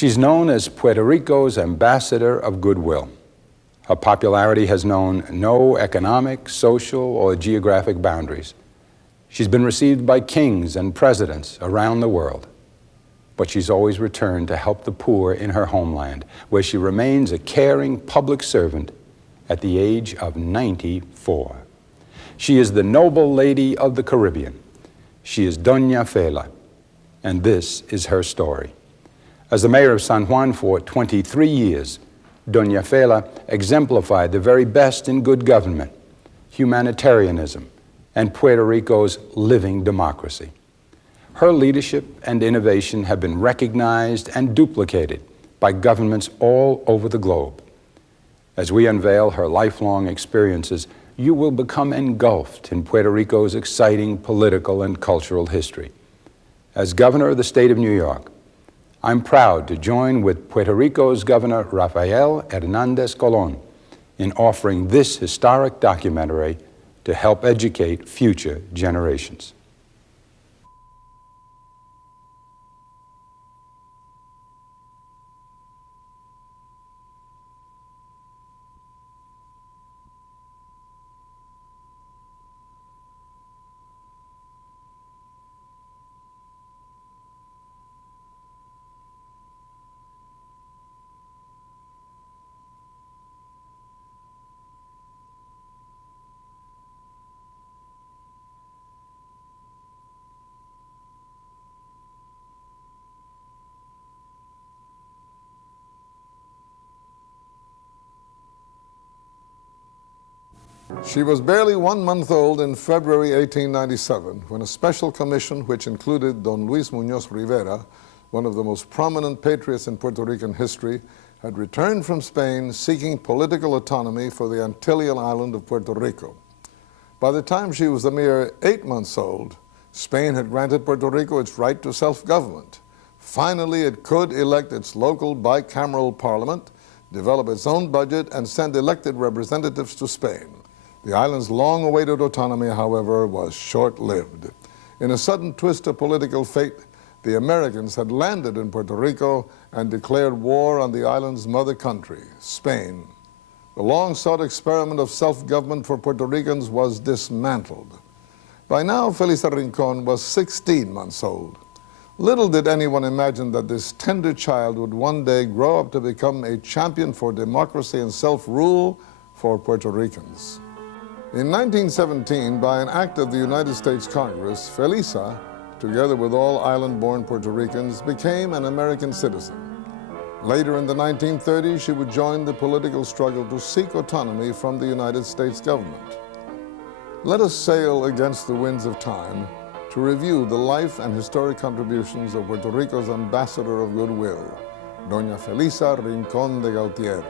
She's known as Puerto Rico's ambassador of goodwill. Her popularity has known no economic, social, or geographic boundaries. She's been received by kings and presidents around the world. But she's always returned to help the poor in her homeland, where she remains a caring public servant at the age of 94. She is the noble lady of the Caribbean. She is Doña Fela, and this is her story. As the mayor of San Juan for 23 years, Doña Fela exemplified the very best in good government, humanitarianism, and Puerto Rico's living democracy. Her leadership and innovation have been recognized and duplicated by governments all over the globe. As we unveil her lifelong experiences, you will become engulfed in Puerto Rico's exciting political and cultural history. As governor of the state of New York, I'm proud to join with Puerto Rico's Governor Rafael Hernández Colón in offering this historic documentary to help educate future generations. She was barely 1 month old in February 1897 when a special commission, which included Don Luis Muñoz Rivera, one of the most prominent patriots in Puerto Rican history, had returned from Spain seeking political autonomy for the Antillean island of Puerto Rico. By the time she was a mere 8 months old, Spain had granted Puerto Rico its right to self-government. Finally, it could elect its local bicameral parliament, develop its own budget, and send elected representatives to Spain. The island's long-awaited autonomy, however, was short-lived. In a sudden twist of political fate, the Americans had landed in Puerto Rico and declared war on the island's mother country, Spain. The long-sought experiment of self-government for Puerto Ricans was dismantled. By now, Felisa Rincon was 16 months old. Little did anyone imagine that this tender child would one day grow up to become a champion for democracy and self-rule for Puerto Ricans. In 1917, by an act of the United States Congress, Felisa, together with all island-born Puerto Ricans, became an American citizen. Later in the 1930s, she would join the political struggle to seek autonomy from the United States government. Let us sail against the winds of time to review the life and historic contributions of Puerto Rico's ambassador of goodwill, Doña Felisa Rincon de Gautier.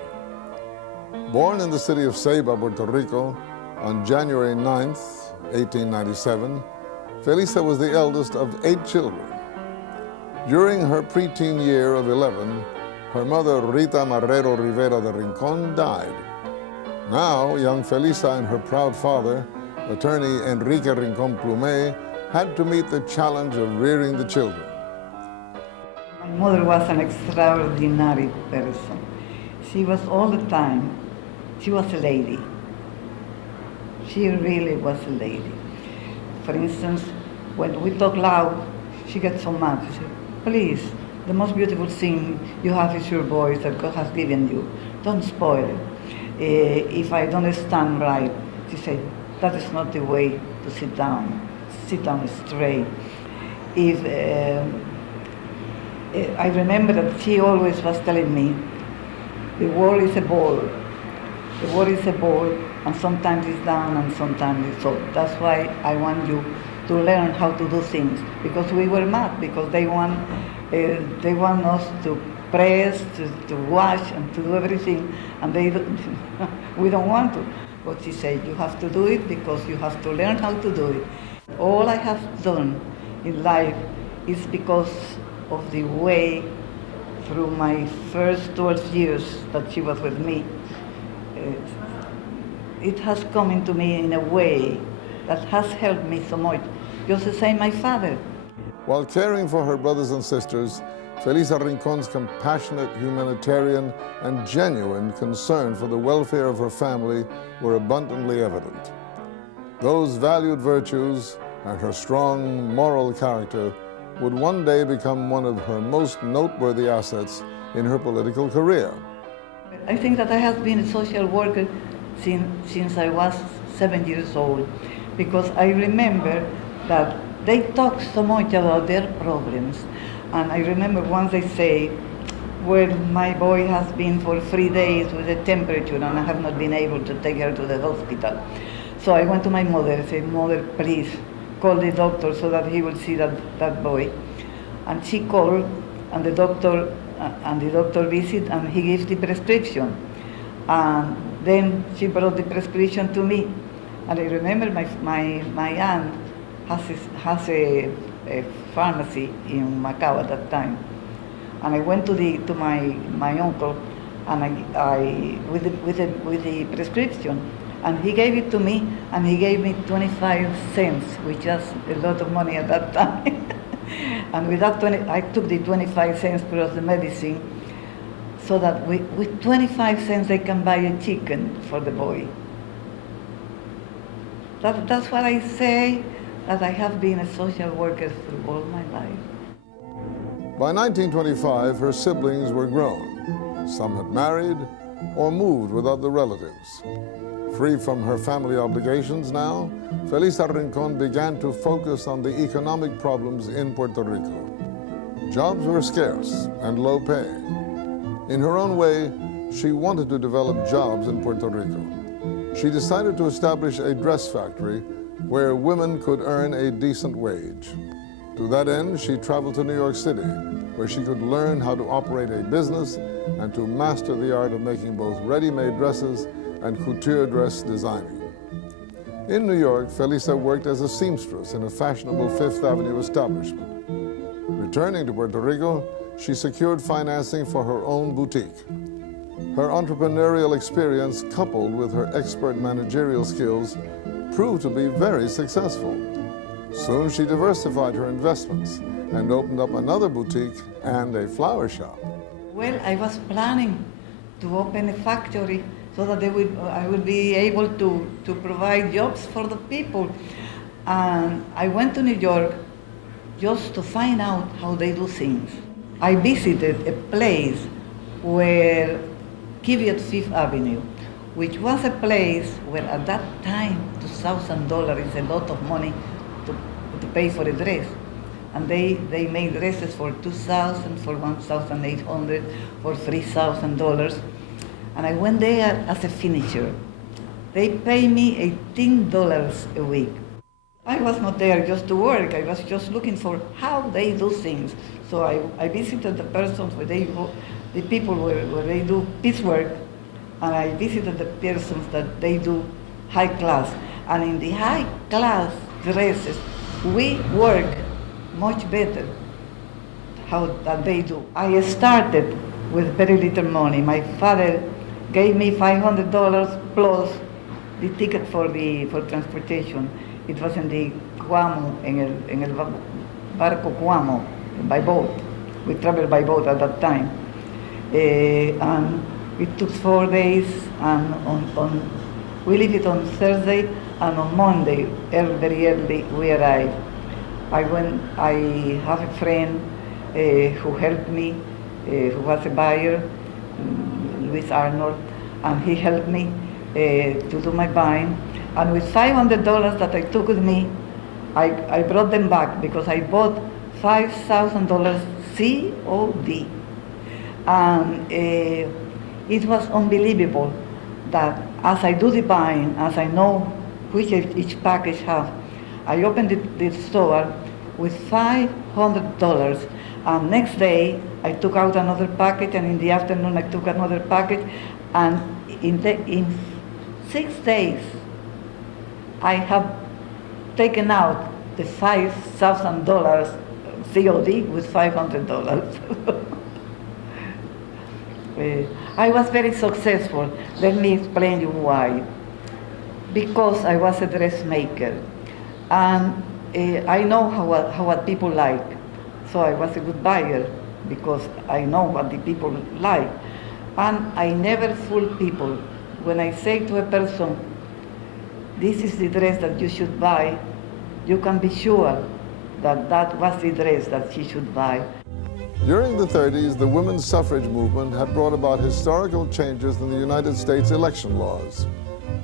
Born in the city of Ceiba, Puerto Rico, on January 9th, 1897, Felisa was the eldest of 8 children. During her preteen year of 11, her mother, Rita Marrero Rivera de Rincon, died. Now, young Felisa and her proud father, attorney Enrique Rincon Plume, had to meet the challenge of rearing the children. My mother was an extraordinary person. She was all the time, she was a lady. She really was a lady. For instance, when we talk loud, she gets so mad. She said, please, the most beautiful thing you have is your voice that God has given you. Don't spoil it. If I don't stand right, she said, that is not the way to sit down. Sit down straight. I remember that she always was telling me, the world is a ball. The world is a ball, and sometimes it's down and sometimes it's up. That's why I want you to learn how to do things, because we were mad, because they want us to press, to wash, and to do everything, and we don't want to. But she said, you have to do it because you have to learn how to do it. All I have done in life is because of the way through my first 12 years that she was with me. It has come into me in a way that has helped me so much. Just the same my father. While caring for her brothers and sisters, Felisa Rincon's compassionate, humanitarian, and genuine concern for the welfare of her family were abundantly evident. Those valued virtues and her strong moral character would one day become one of her most noteworthy assets in her political career. I think that I have been a social worker since I was 7 years old, because I remember that they talk so much about their problems. And I remember once they say, well, my boy has been for 3 days with a temperature and I have not been able to take her to the hospital. So I went to my mother and said, Mother, please call the doctor so that he will see that boy. And she called, and the doctor visited, and he gave the prescription. And then she brought the prescription to me. And I remember my aunt has a pharmacy in Macau at that time. And I went to my uncle, and I with the prescription, and he gave it to me, and he gave me 25 cents, which was a lot of money at that time. And with that I took the 25 cents plus the medicine, so that with 25 cents they can buy a chicken for the boy. That's what I say, that I have been a social worker through all my life. By 1925, her siblings were grown. Some had married or moved with other relatives. Free from her family obligations now, Felisa Rincon began to focus on the economic problems in Puerto Rico. Jobs were scarce and low pay. In her own way, she wanted to develop jobs in Puerto Rico. She decided to establish a dress factory where women could earn a decent wage. To that end, she traveled to New York City, where she could learn how to operate a business and to master the art of making both ready-made dresses and couture dress designing. In New York, Felisa worked as a seamstress in a fashionable Fifth Avenue establishment. Returning to Puerto Rico, she secured financing for her own boutique. Her entrepreneurial experience, coupled with her expert managerial skills, proved to be very successful. Soon she diversified her investments and opened up another boutique and a flower shop. Well, I was planning to open a factory so that I would be able to provide jobs for the people. And I went to New York just to find out how they do things. I visited a place where Kiviat Fifth Avenue, which was a place where at that time $2,000 is a lot of money to pay for a dress. And they made dresses for $2,000, for $1,800, for $3,000. And I went there as a finisher. They pay me $18 a week. I was not there just to work. I was just looking for how they do things. So I visited the persons where the people where they do piecework, and I visited the persons that they do high class. And in the high class dresses, we work much better than they do. I started with very little money. My father gave me $500 plus the ticket for transportation. It was in the Cuamo, en el barco Cuamo, by boat. We traveled by boat at that time. And it took 4 days, and we leave it on Thursday, and on Monday, very early, we arrived. I have a friend who helped me, who was a buyer, Luis Arnold, and he helped me to do my buying. And with $500 that I took with me, I brought them back because I bought $5,000 COD. And it was unbelievable that as I do the buying, as I know which each package has, I opened the store with $500. And next day, I took out another package, and in the afternoon, I took another package. And in 6 days, I have taken out the $5,000 COD with $500. I was very successful. Let me explain you why. Because I was a dressmaker, and I know how what people like. So I was a good buyer. because I know what the people like. And I never fool people. When I say to a person, this is the dress that you should buy, you can be sure that that was the dress that she should buy. During the 30s, the women's suffrage movement had brought about historical changes in the United States election laws.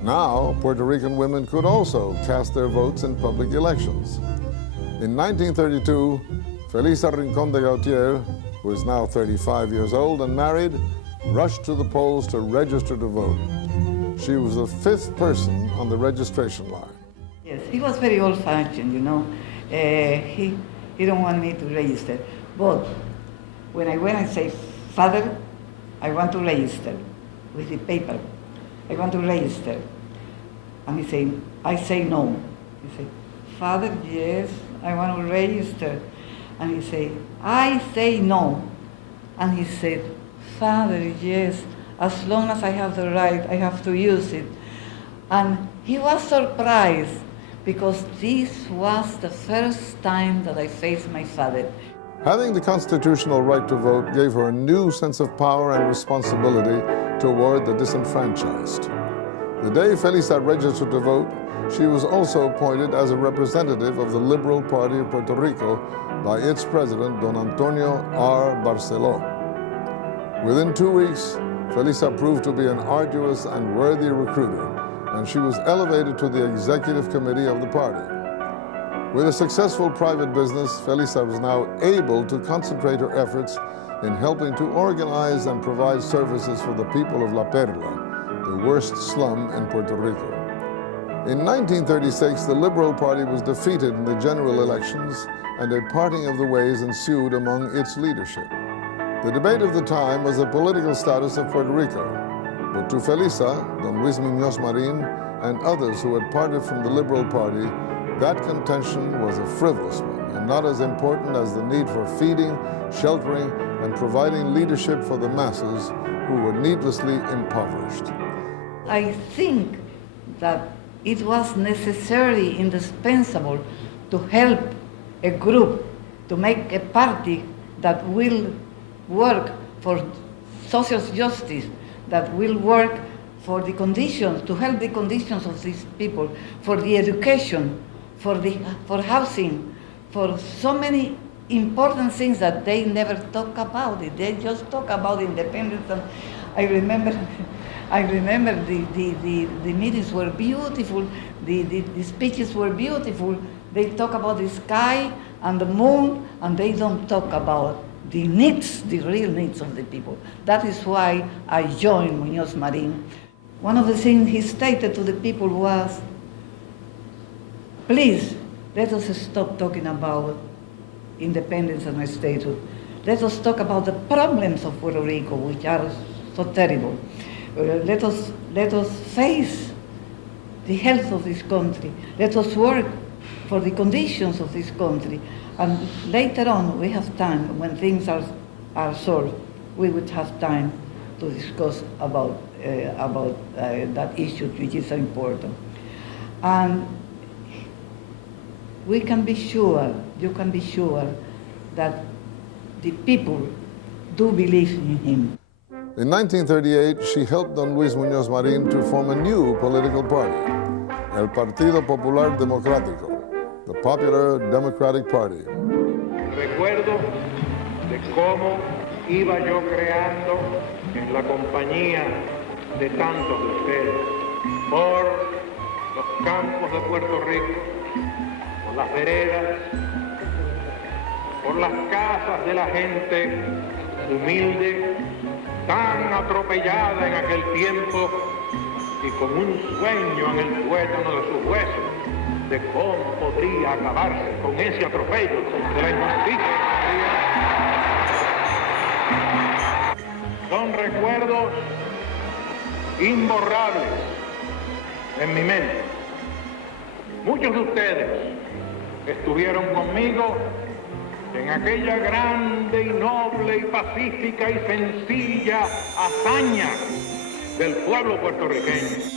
Now, Puerto Rican women could also cast their votes in public elections. In 1932, Felisa Rincon de Gautier, who is now 35 years old and married, rushed to the polls to register to vote. She was the 5th person on the registration line. Yes, he was very old-fashioned, you know. He don't want me to register. But when I went, I say, Father, I want to register with the paper. I want to register. And he said, I say no. He said, Father, yes, I want to register. And he said, I say no. And he said, Father, yes, as long as I have the right, I have to use it. And he was surprised because this was the first time that I faced my father. Having the constitutional right to vote gave her a new sense of power and responsibility toward the disenfranchised. The day Felisa registered to vote, she was also appointed as a representative of the Liberal Party of Puerto Rico by its president, Don Antonio R. Barceló. Within 2 weeks, Felisa proved to be an arduous and worthy recruiter, and she was elevated to the executive committee of the party. With a successful private business, Felisa was now able to concentrate her efforts in helping to organize and provide services for the people of La Perla, the worst slum in Puerto Rico. In 1936, the Liberal Party was defeated in the general elections, and a parting of the ways ensued among its leadership. The debate of the time was the political status of Puerto Rico, but to Felisa, Don Luis Muñoz Marín, and others who had parted from the Liberal Party, that contention was a frivolous one and not as important as the need for feeding, sheltering, and providing leadership for the masses who were needlessly impoverished. I think that it was necessary, indispensable, to help a group, to make a party that will work for social justice, that will work for the conditions, to help the conditions of these people, for the education, for housing, for so many important things that they never talk about it. They just talk about independence. And I remember the meetings were beautiful, the speeches were beautiful. They talk about the sky and the moon, and they don't talk about the needs, the real needs of the people. That is why I joined Muñoz Marín. One of the things he stated to the people was, please, let us stop talking about independence and statehood. Let us talk about the problems of Puerto Rico, which are so terrible. Let us face the health of this country. Let us work for the conditions of this country. And later on, we have time, when things are solved, we would have time to discuss about that issue, which is so important. And we can be sure, you can be sure, that the people do believe in him. In 1938, she helped Don Luis Muñoz Marín to form a new political party, El Partido Popular Democrático, the Popular Democratic Party. Recuerdo de cómo iba yo creando en la compañía de tantos de ustedes por los campos de Puerto Rico, por las veredas, por las casas de la gente humilde, tan atropellada en aquel tiempo y con un sueño en el tuétano de sus huesos de cómo podría acabarse con ese atropello de la injusticia. Son recuerdos imborrables en mi mente. Muchos de ustedes estuvieron conmigo en aquella grande y noble y pacífica y sencilla hazaña del pueblo puertorriqueño.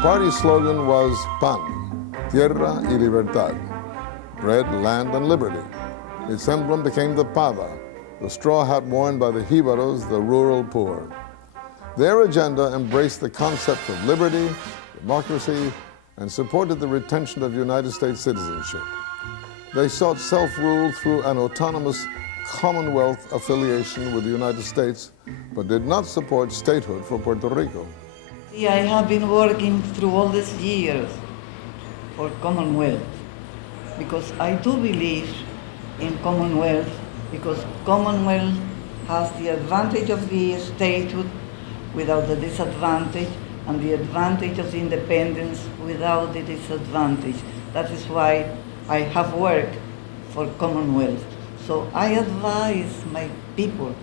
party's slogan was PAN, Tierra y Libertad, bread, land, and liberty. Its emblem became the pava, the straw hat worn by the jíbaros, the rural poor. Their agenda embraced the concepts of liberty, democracy, and supported the retention of United States citizenship. They sought self-rule through an autonomous Commonwealth affiliation with the United States, but did not support statehood for Puerto Rico. I have been working through all these years for Commonwealth because I do believe in Commonwealth, because Commonwealth has the advantage of the statehood without the disadvantage, and the advantage of the independence without the disadvantage. That is why I have worked for Commonwealth. So I advise my people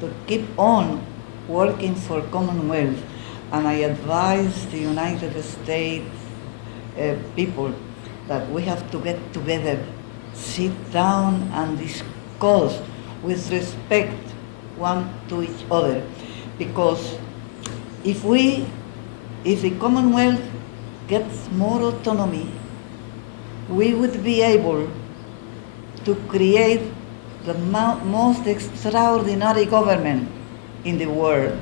to keep on working for Commonwealth, and I advise the United States people that we have to get together, sit down and discuss with respect one to each other, because if the Commonwealth gets more autonomy, we would be able to create the most extraordinary government in the world.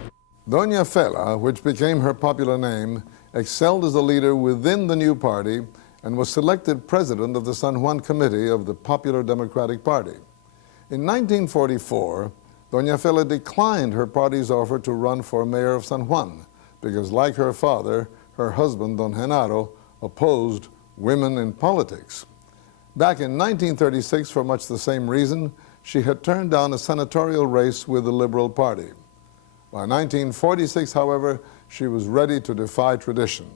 Doña Fela, which became her popular name, excelled as a leader within the new party and was selected president of the San Juan Committee of the Popular Democratic Party. In 1944, Doña Fela declined her party's offer to run for mayor of San Juan because, like her father, her husband, Don Genaro, opposed women in politics. Back in 1936, for much the same reason, she had turned down a senatorial race with the Liberal Party. By 1946, however, she was ready to defy tradition.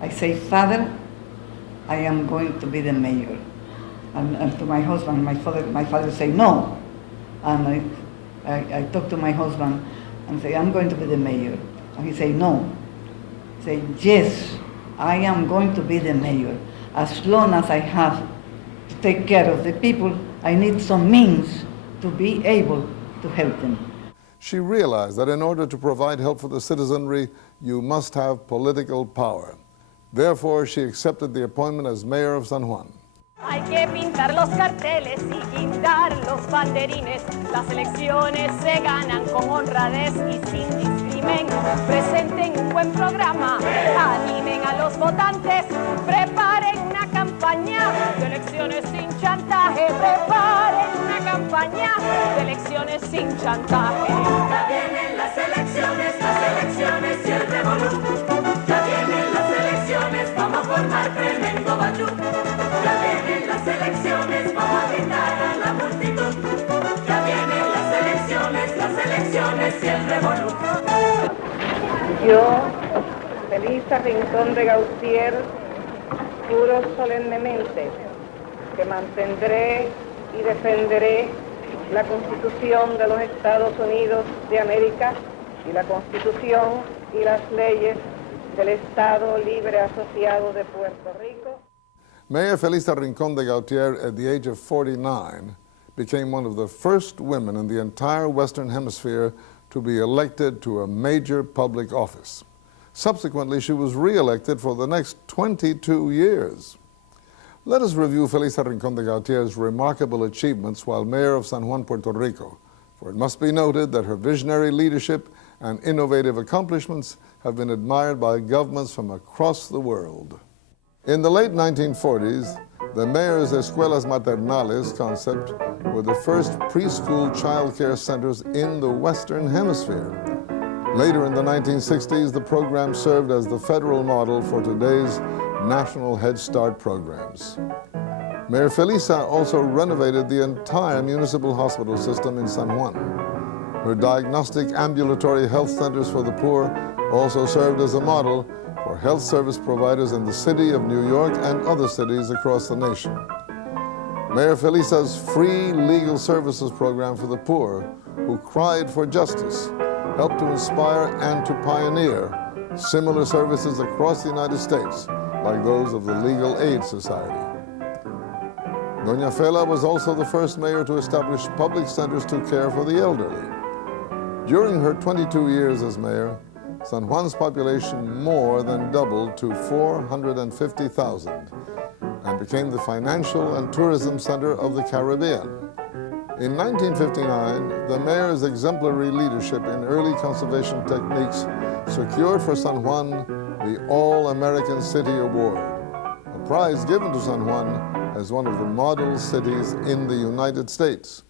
I say, Father, I am going to be the mayor. And to my husband, my father say, no. And I talk to my husband and say, I'm going to be the mayor. And he say, no. I say, yes, I am going to be the mayor. As long as I have to take care of the people, I need some means to be able to help them. She realized that in order to provide help for the citizenry, you must have political power. Therefore, she accepted the appointment as mayor of San Juan. Hay que pintar los carteles y guindar los banderines. Las elecciones se ganan con honradez y sin discrimen. Presenten un buen programa, animen a los votantes, preparen una campaña de elecciones sin chantaje, preparen una campaña de elecciones sin chantaje. Ya vienen las elecciones y el revolú. Ya vienen las elecciones, vamos a formar tremendo bayú. Ya vienen las elecciones, vamos a gritar a la multitud. Ya vienen las elecciones y el revolú. Yo, Felisa Rincon de Gautier, juro solemnemente que mantendré y defenderé la Constitución de los Estados Unidos de América y la Constitución y las leyes del Estado Libre Asociado de Puerto Rico. Mayor Felisa Rincon de Gautier, at the age of 49, became one of the first women in the entire Western Hemisphere to be elected to a major public office. Subsequently, she was re-elected for the next 22 years. Let us review Felisa Rincon de Gautier's remarkable achievements while mayor of San Juan, Puerto Rico, for it must be noted that her visionary leadership and innovative accomplishments have been admired by governments from across the world. In the late 1940s, the mayor's Escuelas Maternales concept were the first preschool child care centers in the Western Hemisphere. Later in the 1960s, the program served as the federal model for today's National Head Start programs. Mayor Felisa also renovated the entire municipal hospital system in San Juan. Her diagnostic ambulatory health centers for the poor also served as a model for health service providers in the city of New York and other cities across the nation. Mayor Felisa's free legal services program for the poor who cried for justice helped to inspire and to pioneer similar services across the United States, like those of the Legal Aid Society. Doña Fela was also the first mayor to establish public centers to care for the elderly. During her 22 years as mayor, San Juan's population more than doubled to 450,000 and became the financial and tourism center of the Caribbean. In 1959, the mayor's exemplary leadership in early conservation techniques secured for San Juan the All-American City Award, a prize given to San Juan as one of the model cities in the United States.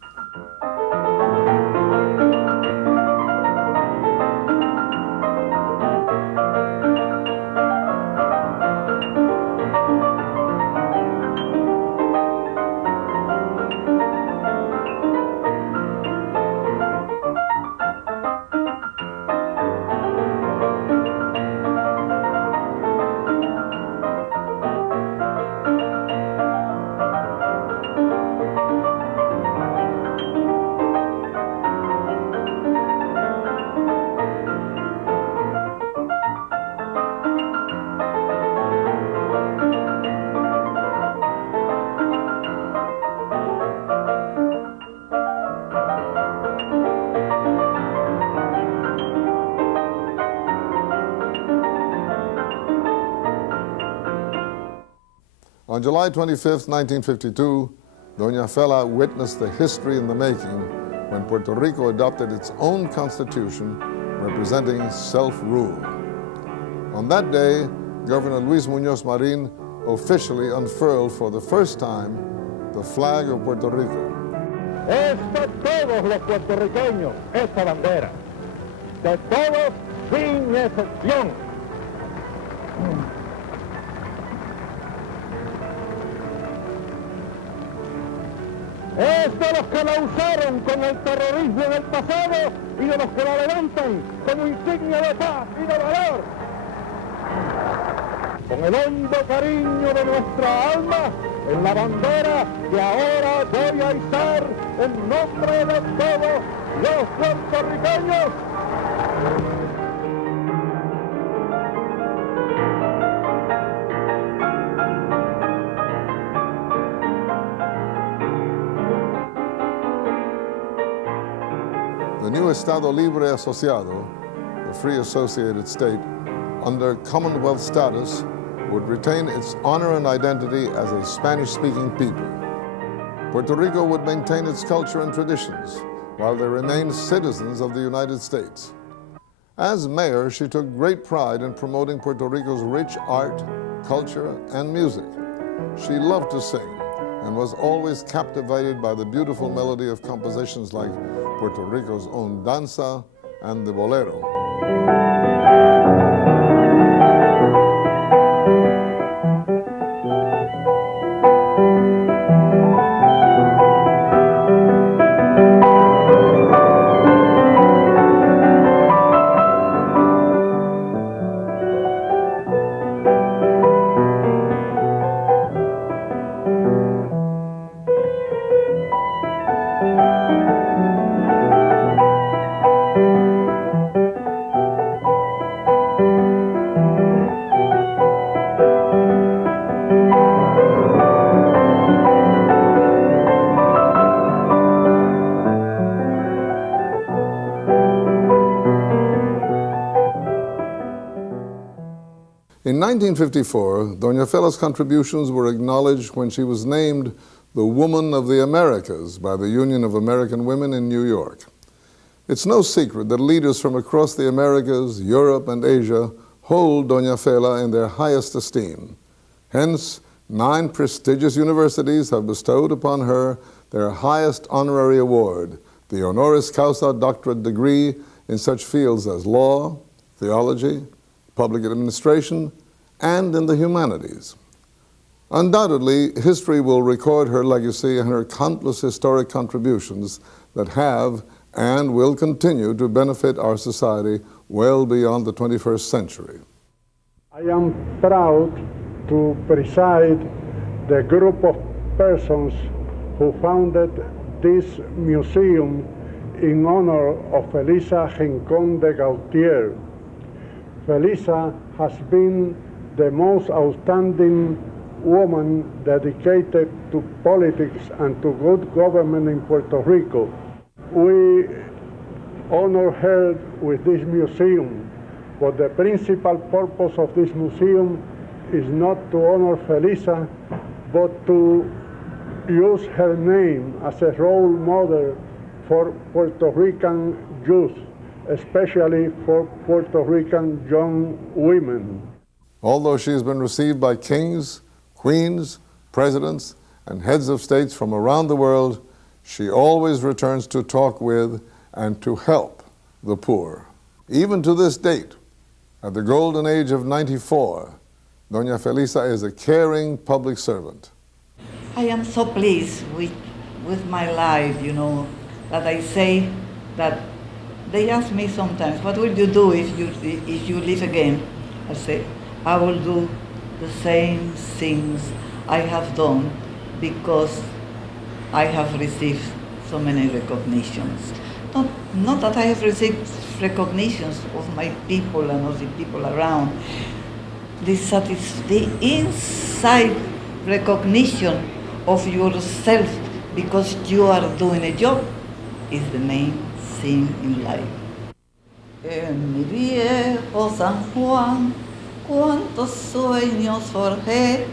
On July 25, 1952, Doña Fela witnessed the history in the making when Puerto Rico adopted its own constitution representing self-rule. On that day, Governor Luis Muñoz Marín officially unfurled for the first time the flag of Puerto Rico. Es de todos los puertorriqueños esta bandera, de todos sin excepción. Es de los que la usaron con el terrorismo en el pasado y de los que la levantan como insignia de paz y de valor. Con el hondo cariño de nuestra alma en la bandera que ahora voy a izar en nombre de todos los puertorriqueños. The new Estado Libre Asociado, the free associated state, under Commonwealth status, would retain its honor and identity as a Spanish-speaking people. Puerto Rico would maintain its culture and traditions, while they remained citizens of the United States. As mayor, she took great pride in promoting Puerto Rico's rich art, culture, and music. She loved to sing and was always captivated by the beautiful melody of compositions like Puerto Rico's own danza and the bolero. In 1954, Doña Fela's contributions were acknowledged when she was named the Woman of the Americas by the Union of American Women in New York. It's no secret that leaders from across the Americas, Europe, and Asia hold Doña Fela in their highest esteem. Hence, 9 prestigious universities have bestowed upon her their highest honorary award, the honoris causa doctorate degree in such fields as law, theology, public administration, and in the humanities. Undoubtedly, history will record her legacy and her countless historic contributions that have and will continue to benefit our society well beyond the 21st century. I am proud to preside the group of persons who founded this museum in honor of Felisa Rincon de Gautier. Felisa has been the most outstanding woman dedicated to politics and to good government in Puerto Rico. We honor her with this museum, but the principal purpose of this museum is not to honor Felisa, but to use her name as a role model for Puerto Rican youth, especially for Puerto Rican young women. Although she has been received by kings, queens, presidents, and heads of states from around the world, she always returns to talk with and to help the poor. Even to this date, at the golden age of 94, Doña Felisa is a caring public servant. I am so pleased with my life, you know, that I say that they ask me sometimes, what will you do if you live again? I say, I will do the same things I have done because I have received so many recognitions. Not that I have received recognitions of my people and of the people around. The inside recognition of yourself because you are doing a job is the main thing in life. En mi viejo San Juan, cuántos sueños forjé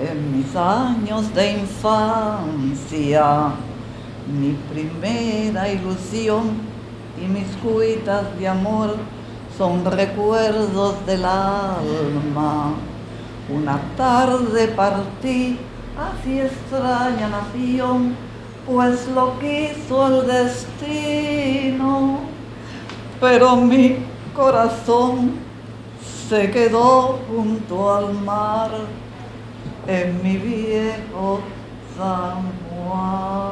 en mis años de infancia. Mi primera ilusión y mis cuitas de amor son recuerdos del alma. Una tarde partí hacia extraña nación, pues lo quiso el destino, pero mi corazón se quedó junto al mar en mi viejo San Juan.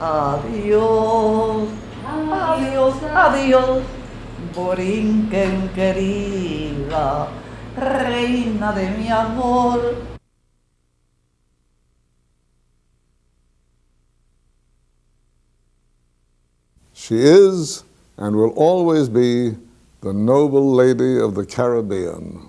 Adiós, adiós, adiós, Borinquen querida, reina de mi amor. She is and will always be the noble lady of the Caribbean.